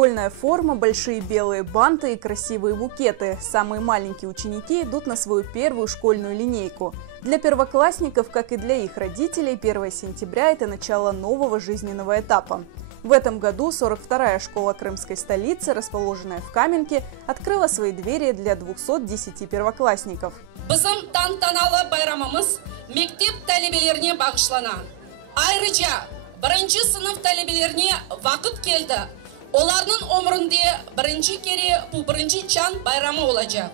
Школьная форма, большие белые банты и красивые букеты. Самые маленькие ученики идут на свою первую школьную линейку. Для первоклассников, как и для их родителей, 1 сентября – это начало нового жизненного этапа. В этом году 42-я школа крымской столицы, расположенная в Каменке, открыла свои двери для 210 первоклассников. Bizim tantanalı bayramımız mektep talebelerine bağışlanan. Ayrıca 1. sınıf talebelerine vakit geldi. Onların ömründe birinci kere bu birinci çan bayramı olacak.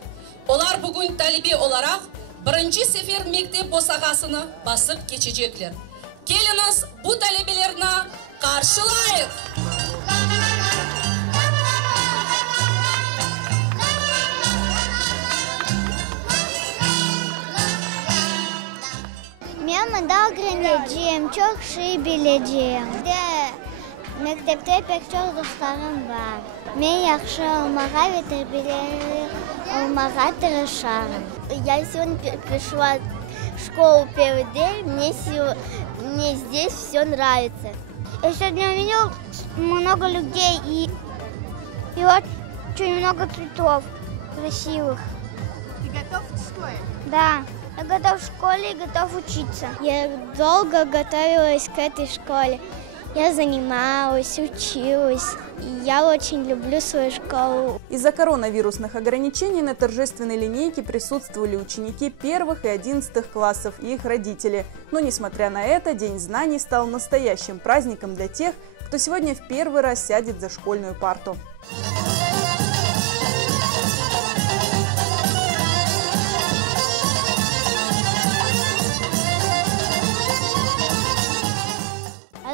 Onlar bugün talebe olarak 1. sefer mektep bosağasını basıp geçecekler. Geliniz bu talebelerine karşılayın. Мен мында гренеджием, çok şey bileceğim. Məktəbdə pek çok dostlarım var. Mən yaxşı olmağa və tərbiyəli olmağa tırışarım. Я сегодня пришла в школу первый день, мне здесь все нравится. Я сегодня увидел много людей и очень много цветов красивых. Ты готов к школе? Да. Я готов в школе и готов учиться. Я долго готовилась к этой школе. Я занималась, училась. И я очень люблю свою школу. Из-за коронавирусных ограничений на торжественной линейке присутствовали ученики 1 и 11 классов и их родители. Но, несмотря на это, День знаний стал настоящим праздником для тех, кто сегодня в первый раз сядет за школьную парту.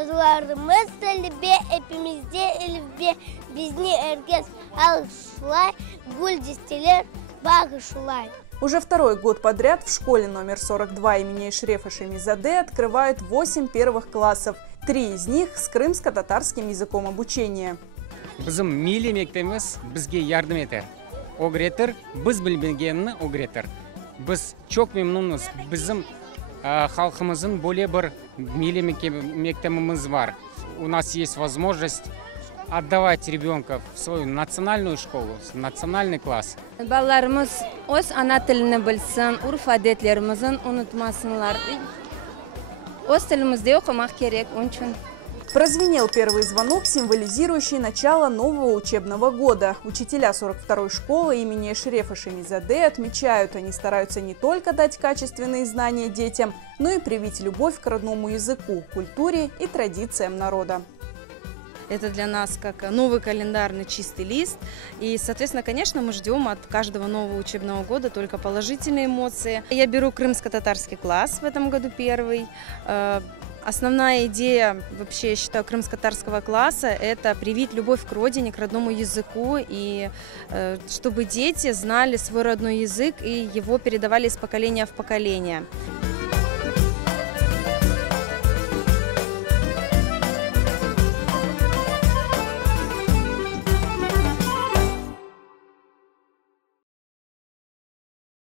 Azlarımız talebe, hepimizde elbette bizni herkes alkışlar, gül дистелер bağışlar. Уже второй год подряд в школе номер 42 имени Эшрефа Шемизаде открывают 8 первых классов. 3 из них с крымско-татарским языком обучения. Bizim milli mektebimiz bizga yardım eder. O'g'retir, biz bilmagani o'g'retir. Biz çok memnunuz. Bizim халқымыздың более бір milli мектебimiz var. У нас есть возможность отдавать ребенка в свою национальную школу, национальный класс. Балаларымыз өз ана тілini білсін, үрф-әдеттерімізін ұмытмасынlar. Өз тілімізде оқымақ керек, onun için. Прозвенел первый звонок, символизирующий начало нового учебного года. Учителя 42-й школы имени Эшрефа Шемизаде отмечают, они стараются не только дать качественные знания детям, но и привить любовь к родному языку, культуре и традициям народа. Это для нас как новый календарный чистый лист. И, соответственно, конечно, мы ждем от каждого нового учебного года только положительные эмоции. Я беру крымско-татарский класс в этом году первый. Основная идея, вообще, я считаю, крымско-татарского класса – это привить любовь к родине, к родному языку, и чтобы дети знали свой родной язык и его передавали из поколения в поколение.